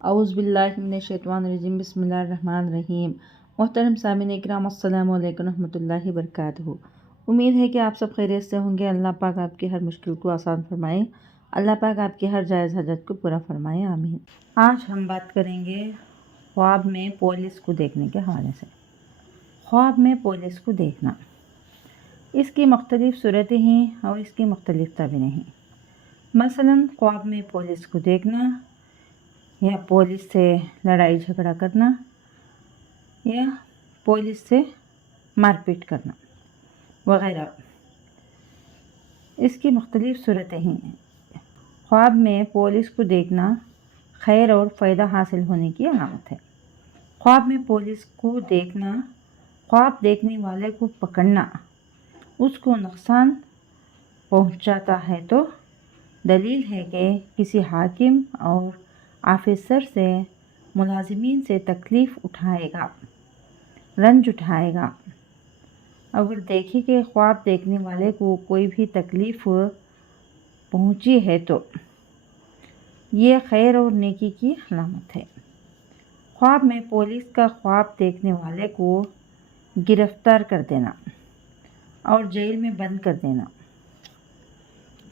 اعوذ باللہ من الشیطان الرجیم بسم اللہ الرحمن الرحیم۔ محترم سامعین اکرام، السلام علیکم ورحمۃ اللہ وبرکاتہ۔ امید ہے کہ آپ سب خیریت سے ہوں گے۔ اللہ پاک آپ کی ہر مشکل کو آسان فرمائے، اللہ پاک آپ کی ہر جائز حاجت کو پورا فرمائے، آمین۔ آج ہم بات کریں گے خواب میں پولیس کو دیکھنے کے حوالے سے۔ خواب میں پولیس کو دیکھنا، اس کی مختلف صورتیں ہیں اور اس کی مختلف تعبیریں ہیں۔ مثلاً خواب میں پولیس کو دیکھنا یا پولیس سے لڑائی جھگڑا کرنا یا پولیس سے مار پیٹ کرنا وغیرہ، اس کی مختلف صورتیں ہیں۔ خواب میں پولیس کو دیکھنا خیر اور فائدہ حاصل ہونے کی علامت ہے۔ خواب میں پولیس کو دیکھنا، خواب دیکھنے والے کو پکڑنا اس کو نقصان پہنچاتا ہے تو دلیل ہے کہ کسی حاکم اور آفیسر سے، ملازمین سے تکلیف اٹھائے گا، رنج اٹھائے گا۔ اگر دیکھیں کہ خواب دیکھنے والے کو کوئی بھی تکلیف پہنچی ہے تو یہ خیر اور نیکی کی علامت ہے۔ خواب میں پولیس کا خواب دیکھنے والے کو گرفتار کر دینا اور جیل میں بند کر دینا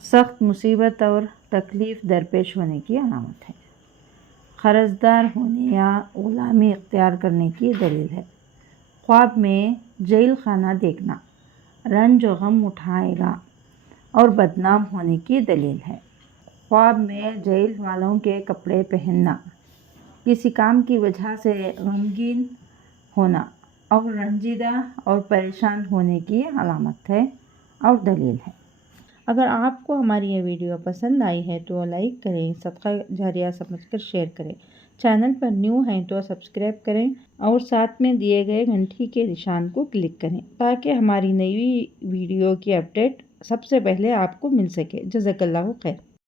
سخت مصیبت اور تکلیف درپیش ہونے کی علامت ہے، قرضدار ہونے یا غلامی اختیار کرنے کی دلیل ہے۔ خواب میں جیل خانہ دیکھنا رنج و غم اٹھائے گا اور بدنام ہونے کی دلیل ہے۔ خواب میں جیل والوں کے کپڑے پہننا کسی کام کی وجہ سے غمگین ہونا اور رنجیدہ اور پریشان ہونے کی علامت ہے اور دلیل ہے۔ اگر آپ کو ہماری یہ ویڈیو پسند آئی ہے تو لائک کریں، صدقہ جاریہ سمجھ کر شیئر کریں، چینل پر نیو ہیں تو سبسکرائب کریں اور ساتھ میں دیے گئے گھنٹی کے نشان کو کلک کریں تاکہ ہماری نئی ویڈیو کی اپڈیٹ سب سے پہلے آپ کو مل سکے۔ جزاک اللہ خیر۔